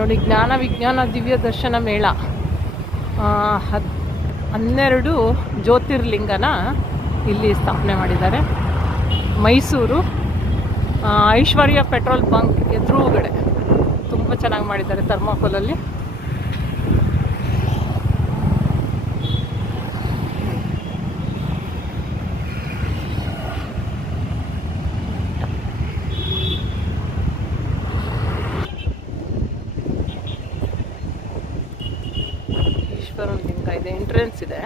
ನೋಡಿ, ಜ್ಞಾನ ವಿಜ್ಞಾನ ದಿವ್ಯ ದರ್ಶನ ಮೇಳ. ಹತ್ ಹನ್ನೆರಡು ಜ್ಯೋತಿರ್ಲಿಂಗನ ಇಲ್ಲಿ ಸ್ಥಾಪನೆ ಮಾಡಿದ್ದಾರೆ. ಮೈಸೂರು ಐಶ್ವರ್ಯ ಪೆಟ್ರೋಲ್ ಬಂಕ್ ಎದುರುಗಡೆ. ತುಂಬ ಚೆನ್ನಾಗಿ ಮಾಡಿದ್ದಾರೆ ಥರ್ಮಾಕೋಲಲ್ಲಿ. ಈಶ್ವರನ ಲಿಂಗ ಇದೆ ಎಂಟ್ರೆನ್ಸ್ ಇದೆ.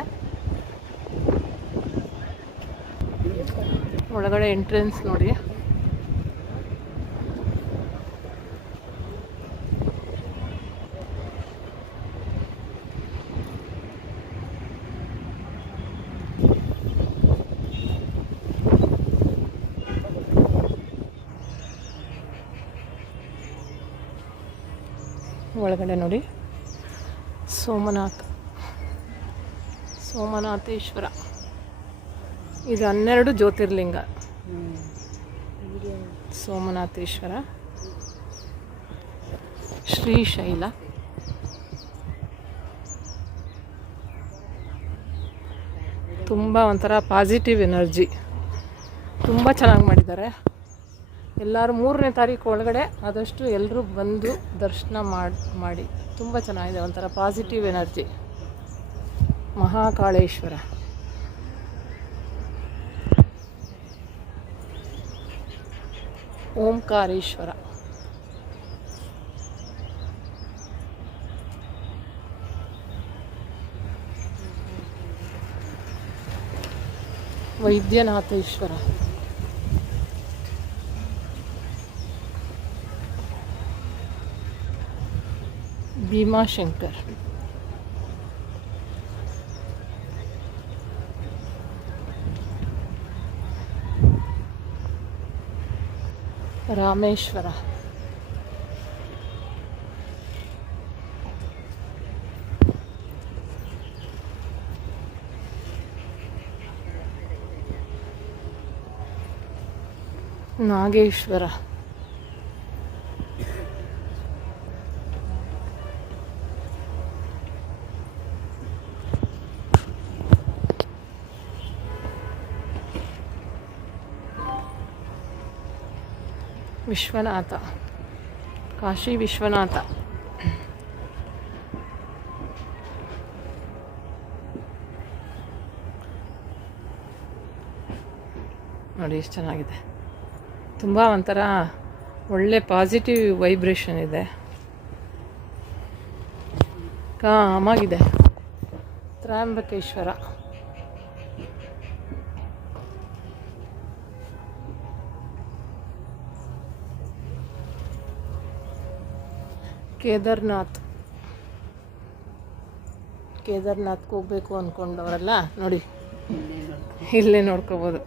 ಒಳಗಡೆ ಎಂಟ್ರೆನ್ಸ್ ನೋಡಿ. ಒಳಗಡೆ ನೋಡಿ. ಸೋಮನಾಥ್. ಸೋಮನಾಥೇಶ್ವರ. ಇದು ಹನ್ನೆರಡು ಜ್ಯೋತಿರ್ಲಿಂಗ. ಸೋಮನಾಥೇಶ್ವರ. ಶ್ರೀಶೈಲ. ತುಂಬ ಒಂಥರ ಪಾಸಿಟಿವ್ ಎನರ್ಜಿ ತುಂಬ ಚೆನ್ನಾಗಿ ಮಾಡಿದ್ದಾರೆ. ಎಲ್ಲರೂ ಮೂರನೇ ತಾರೀಕು ಒಳಗಡೆ ಆದಷ್ಟು ಎಲ್ಲರೂ ಬಂದು ದರ್ಶನ ಮಾಡಿ ತುಂಬ ಚೆನ್ನಾಗಿದೆ ಒಂಥರ ಪಾಸಿಟಿವ್ ಎನರ್ಜಿ ಮಹಾಕಾಳೇಶ್ವರ ಓಂಕಾರೇಶ್ವರ ವೈದ್ಯನಾಥೇಶ್ವರ ಭೀಮಾಶಂಕರ್ ರಾಮೇಶ್ವರ ನಾಗೇಶ್ವರ ವಿಶ್ವನಾಥ. ಕಾಶಿ ವಿಶ್ವನಾಥ. ನೋಡಿ ಎಷ್ಟು ಚೆನ್ನಾಗಿದೆ. ತುಂಬ ಒಂಥರ ಒಳ್ಳೆ ಪಾಸಿಟಿವ್ ವೈಬ್ರೇಷನ್ ಇದೆ. ಕಾಮಾಗಿದೆ. ತ್ರ್ಯಂಬಕೇಶ್ವರ. ಕೇದಾರ್ನಾಥ್. ಕೇದಾರ್ನಾಥ್ಗೆ ಹೋಗ್ಬೇಕು ಅಂದ್ಕೊಂಡವರಲ್ಲ ನೋಡಿ. ಇಲ್ಲೇ ನೋಡ್ಕೋಬೋದು.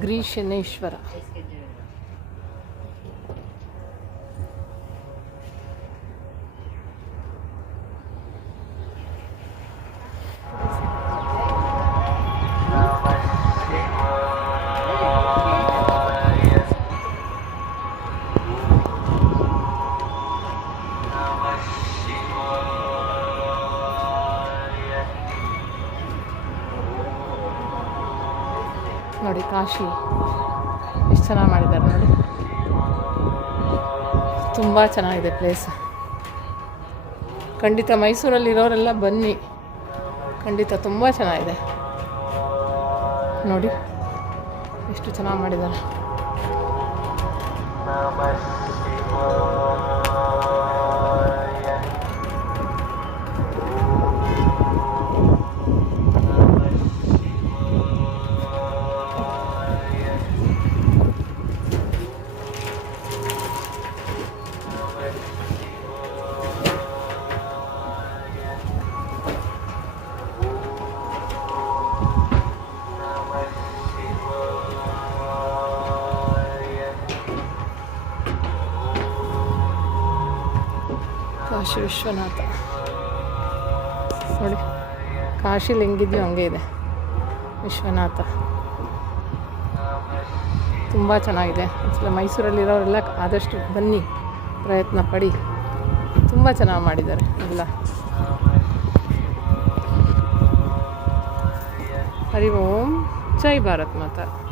ಗ್ರೀಶನೇಶ್ವರ. ನೋಡಿ, ಕಾಶಿ. ಎಷ್ಟು ಚೆನ್ನಾಗಿ ಮಾಡಿದ್ದಾರೆ ನೋಡಿ. ತುಂಬ ಚೆನ್ನಾಗಿದೆ ಪ್ಲೇಸ್ ಖಂಡಿತ ಮೈಸೂರಲ್ಲಿರೋರೆಲ್ಲ ಬನ್ನಿ. ಖಂಡಿತ ತುಂಬ ಚೆನ್ನಾಗಿದೆ. ನೋಡಿ, ಎಷ್ಟು ಚೆನ್ನಾಗಿ ಮಾಡಿದ್ದಾರೆ. ಕಾಶಿ ವಿಶ್ವನಾಥ. ನೋಡಿ ಕಾಶಿಲಿ ಹೆಂಗಿದೆಯೋ ಹಂಗೆ ಇದೆ. ವಿಶ್ವನಾಥ. ತುಂಬ ಚೆನ್ನಾಗಿದೆ. ಆಕ್ಚುಲಿ ಮೈಸೂರಲ್ಲಿರೋರೆಲ್ಲ ಆದಷ್ಟು ಬನ್ನಿ, ಪ್ರಯತ್ನ ಪಡಿ. ತುಂಬ ಚೆನ್ನಾಗಿ ಮಾಡಿದ್ದಾರೆ ಎಲ್ಲ. ಹರಿ ಓಂ. ಜೈ ಭಾರತ್ ಮಾತಾ.